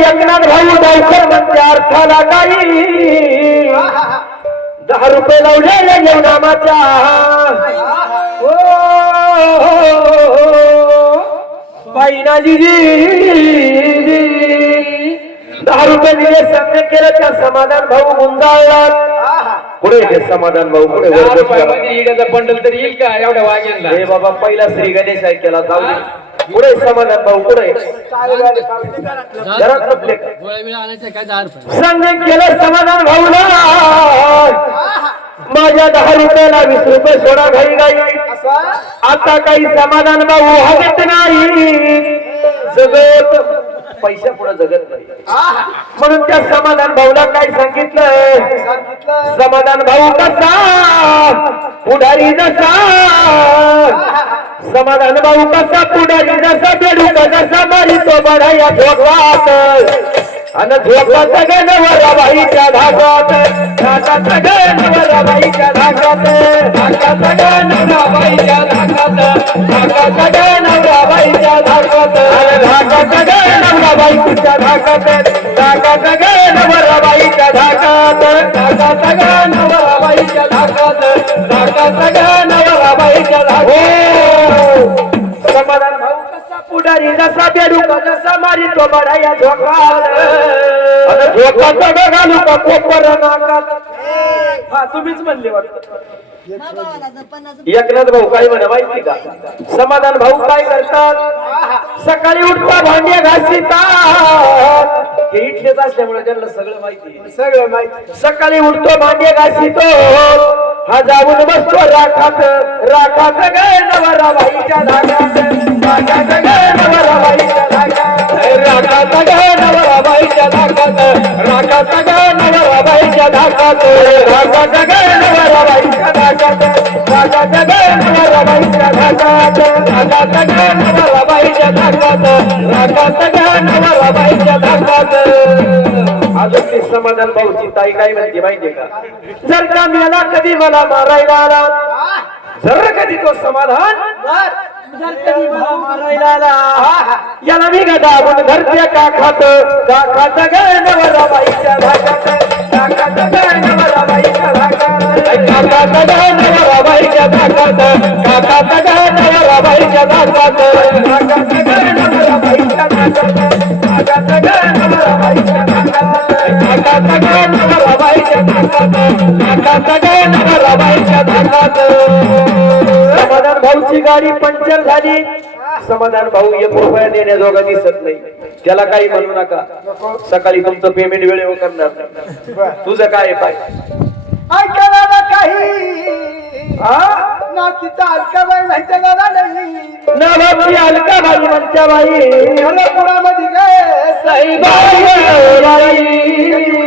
एकनाथ भाऊ डावकर म्हणते अर्थाला काही. दहा रुपये लावले जेवणामाच्या हो बाईनाजी दहा रुपये दिले सत्य केलं त्या समाधान भाऊ गुंजाळला पुढे हे समाधान भाऊ पुढे वर इड्याचा बंडल तरी येईल का? एवढ्या वाघेनला हे बाबा पहिला श्री गणेश ऐकेला जाऊ दे. पुढे समाधान भाऊ पुढे. घरात बसले संग केलं समाधान भाऊला माझ्या दहा रुपयाला वीस रुपये सोडा घाई गाई आता काही समाधान भाऊ हवेत नाही. पैशा पुढे जगत नाही. म्हणून त्या समाधान भाऊला काय सांगितलं समाधान भाऊ कसा? पुढारी नसा? समाधान भाऊ कसा? पुढारी नसा? बेडू कसा मारी तो बडा या झोपात. आणि झोकवा सगळ्या नवरा बाईच्या धागात धागा सगळ्या नवरा बाईच्या धागात धागा बाईच्या धागात धागा गणवरा बाईच्या धाकात धाकात गणवरा बाईच्या धाकात धाकात गणवरा बाईच्या धाकात धाकात गणवरा बाईच्या धाकात. समाधान भाऊ कसा पुढारी जसा बेडू जसा मारी तो बढाया झोकात. अरे घालू का कोपर नाकात. हा तुम्हीच म्हणले वाटतं. एकनाथ भाऊ काय म्हणा माहिती का? समाधान भाऊ काय करतात? सकाळी उठता भांड्या घासितात. हे इथलेच असल्यामुळे त्यांना सगळं माहिती. सगळं माहिती सकाळी उठतो भांडे घासितो. हा जाऊन बसतो राखात. राखात गे नवरा बाईच्या धागात राखात गे नवरा बाईच्या धागात राखात नवरा बाईच्या धागात राखात नवरा बाईच्या धागात राखात नवरा बाईच्या राखात नवरा बाईच्या राखात नवरा बाईच्या राखात नवरा बाईच्या अजून ते समाधान भाऊची ताई काय म्हणते माहितीये का जर का मला कधी मला मारायला आला जर कधी तो समाधान मारायला आला. याला मी का खात का खात गणवरा बाईच्या धाकात का खात गणवरा बाईच्या धाकात का खात गणवरा बाईच्या धाकात का खात गणवरा बाईच्या धाकात का खात गणवरा बाईच्या धाकात का खात गणवरा बाईच्या समाधान भाऊची गाडी पंक्चर झाली. समाधान भाऊ एक रुपया देण्याजोगा दिसत नाही. त्याला काही म्हणू नका. सकाळी तुमचं पेमेंट वेळेवर करणार तुझं काय पाय? ऐकायला काही? नातीचा हलका बाई नाही ना बाबी अलका बाई म्हणत्या बाई. कोल्हापुरामध्ये काय? Psi by.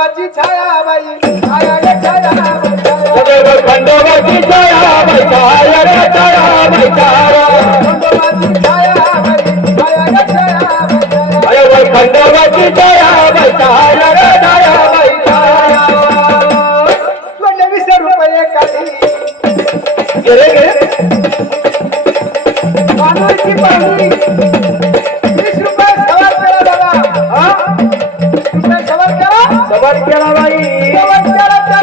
खंडोबाची छाया बाई छाया रे छाया बाई छाया खंडोबाची छाया बाई छाया रे छाया बाई छाया खंडोबाची छाया बाई छाया रे छाया बाई छाया खंडोबाची छाया बाई छाया रे छाया बाई छाया सोने वीस रुपये काढी रे रे पाहुणी. केला बाई.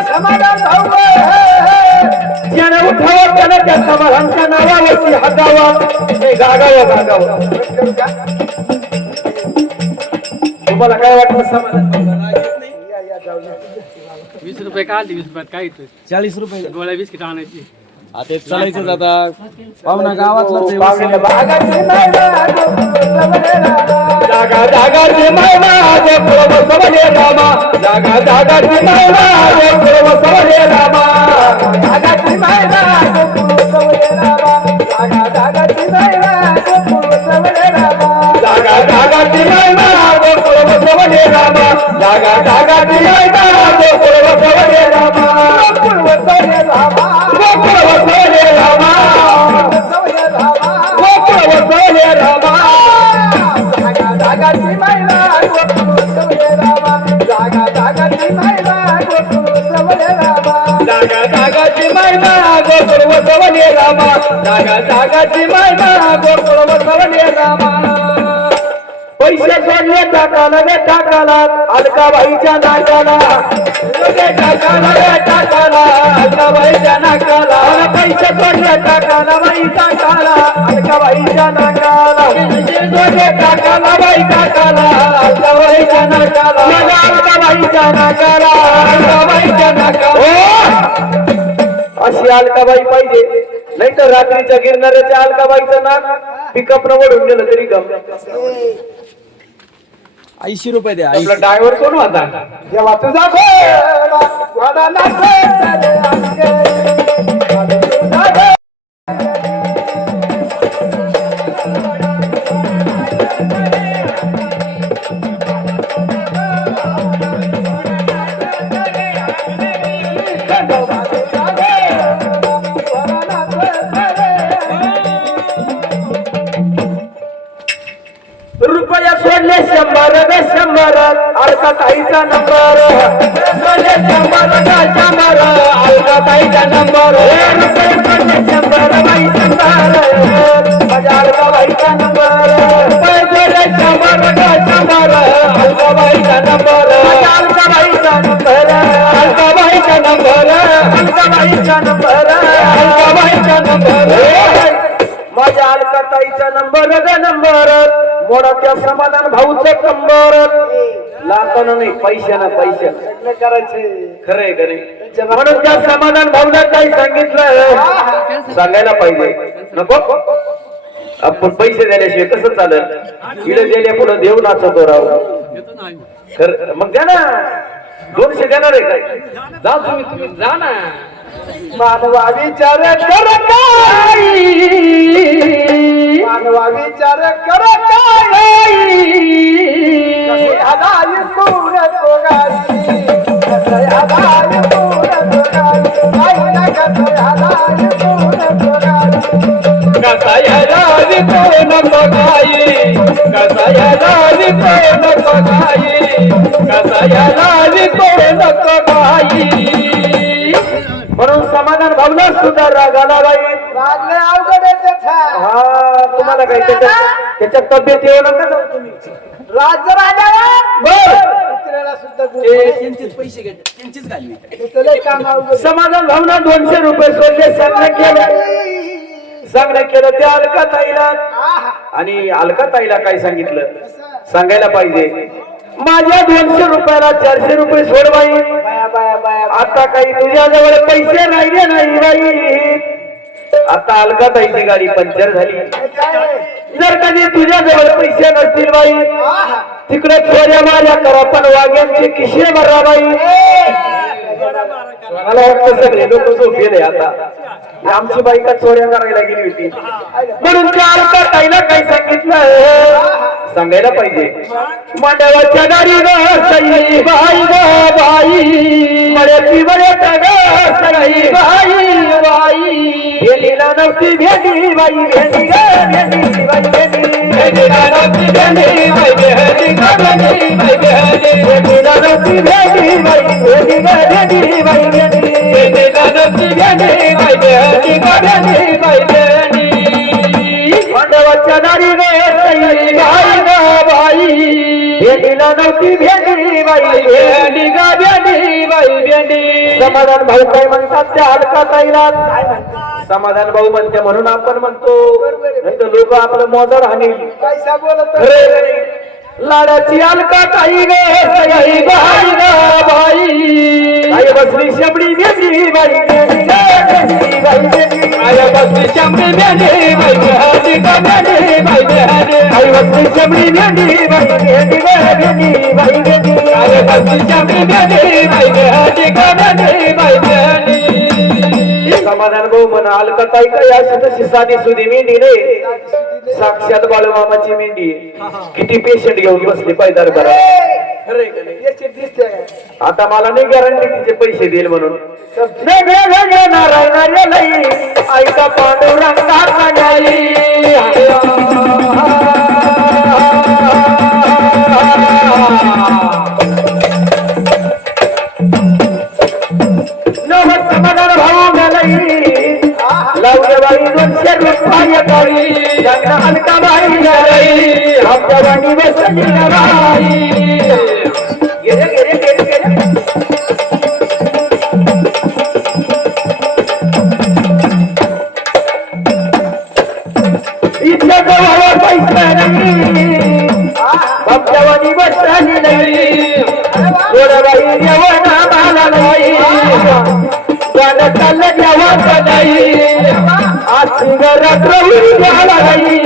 समाधान भाऊ हे, हे. ज्याने उठावं त्यानं त्या समाधानच्या नावावरती हातावं हे गागावं गागावं. तुम्हाला काय समाधान वीस रुपये का आली? वीस रुपयात काय येतोय? चाळीस रुपये. गोळ्या बिस्किट आणायची. आता एक चालायचं आता. पाहुणा गावातलाच आहे, वसईला. जागा जागा रे मैना रे प्रभु समरे रामा. जागा जागा रे मैना रे प्रभु समरे रामा. जागा रे मैना रे प्रभु समरे रामा. जागा जागा रे मैना रे प्रभु समरे रामा. जागा जागा रे मैना रे प्रभु समरे रामा. जागा जागा रे मैना जागा जागाची मैना गोकुळ वसवले रामा. जागा जागाची मैना गोकुळ वसवले रामा. पैसे सोडले टाकाला रे टाकाला अलकाबाईच्या नाकाला. टाकाला रे टाकाला अलकाबाईच्या नाकाला. पैसे सोडले टाकाला बाई टाकाला नाकाला नाकाला नाकाला नाकाला अशी अलकाबाई पाहिजे. नाही तर रात्रीच्या गिरणाऱ्याच्या अलकाबाईचं नाक पिकअप न ओढून गेलं तरी गम. ऐंशी रुपये द्या आपला ड्रायव्हर कोण होता? जेव्हा तुझा अलका ताईचा नंबर. शंभर ताईचा नंबर. शंभर बाई शंभर माझ्या बाईचा नंबर शंभर शंभर बाईचा नंबर. माझ्या बाईचा नंबर. अलका बाईचा नंबर. बाईचा नंबर. बाईचा नंबर. माझ्या अलकाताईचा नंबर. ग नंबर. मोडाच्या समाधान भाऊचं कंबर. लाताना नाही पैशानं लग्न करायचे. खरे म्हणून त्या समाधान भाऊला काही सांगितलं. सांगायला पाहिजे. नको. आपण पैसे दिल्याशिवाय कसं चालेल? इडे दिल्या पुढे देव नाचतो राव. खर मग द्या ना. दोनशे देणार आहे काय? जा तुम्ही तुम्ही जा ना. मानवा विचार कर मानवा विचार कर नको गाई कसायला विको नको गाई कसायला विको नको गाई म्हणून समाधान भावना सुद्धा रागाला बाई. रागले अवघड. हा तुम्हाला काही त्याच्यात त्याच्यात तब्येत येऊ नका जाऊ तुम्ही. राज्य राजाला बर. कुत्र्याला सुद्धा. त्यांचीच पैसे घेतात. त्यांचीच घालवी त्याचं लय काम अवघड आहे. समाधान भावना दोनशे रुपये सोडले सांगणं केलं सांगणं केलं त्या अलका ताईला. आणि अलका ताईला काय सांगितलं? सांगायला पाहिजे. माझ्या दोनशे रुपयाला चारशे रुपये सोड बाई. आता काही तुझ्याजवळ पैसे राहिले नाही बाई. आता अलका ताईची गाडी पंक्चर झाली? जर कधी तुझ्याजवळ पैसे नसतील बाई. तिकडे चोऱ्या माऱ्या करा पण वाघ्यांचे किशे भरा बाई. मला वाटतं सगळे लोक झोपेले आता. आमची बायका चोऱ्या करायला गेली होती? म्हणून चार अलका ताईला काही सांगितलं. सांगायला पाहिजे. मंडळाच्या दारी ग बाई बाई मळ्याची मळ्यात ग बाई बाई भेंडीला नव्हती भेटी बाई भेटी ग भेंडी बाई भेंडी. भेंडीला नव्हती भेंडी बाई भेंडी ग भेंडी बाई भेंडी. नव्हती भेंडी बाई भेंडी ग बाई भेंडी. दारी सई बाई नव्हती बाई. बाई समाधान भाऊ काय म्हणतात त्या हलका ताईला समाधान भाऊ म्हणते म्हणून आपण म्हणतो नाही लोक आपलं मोजर हानी लाडाची अलका ताई गे सई बाई ग बाई. बसली शबडी बाई शबडी समाधान भाऊ म्हणा अलका काय अशी तशी साधी सुधी मेंढी रे साक्षात बाळूमामाची मेंढी. किती पेशंट घेऊन बसली पायदार करा. याची दिसते. आता मला नाही गॅरंटी तिचे पैसे देईल म्हणून. वेगळ्या वेगळ्या नारायणाच्या लई ऐका पांडुरंगात गाई नव समाधान भाऊ घालाई लावले बाई दोनशे रुपये काळी लग्न हलका बाई हप्ता बाई बसली बाई. इथल्या गावावर पैसा नाही हप्त्यावानी बसली नाही गोडबाई जेवण आम्हाला नाही गाणं चाललं जेवण नाही आज रात्र उद्याला नाही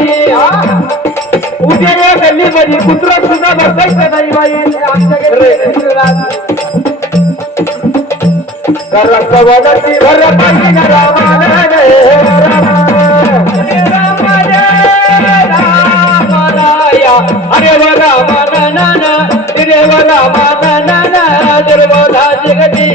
उद्या या गल्लीमध्ये कुत्रा सुद्धा बसायचं नाही बाई रसवनाची भर पाहिजे रामाला అరే వరా మన నానా ఇరే వరా మన నానా దుర్బోధ జగదీ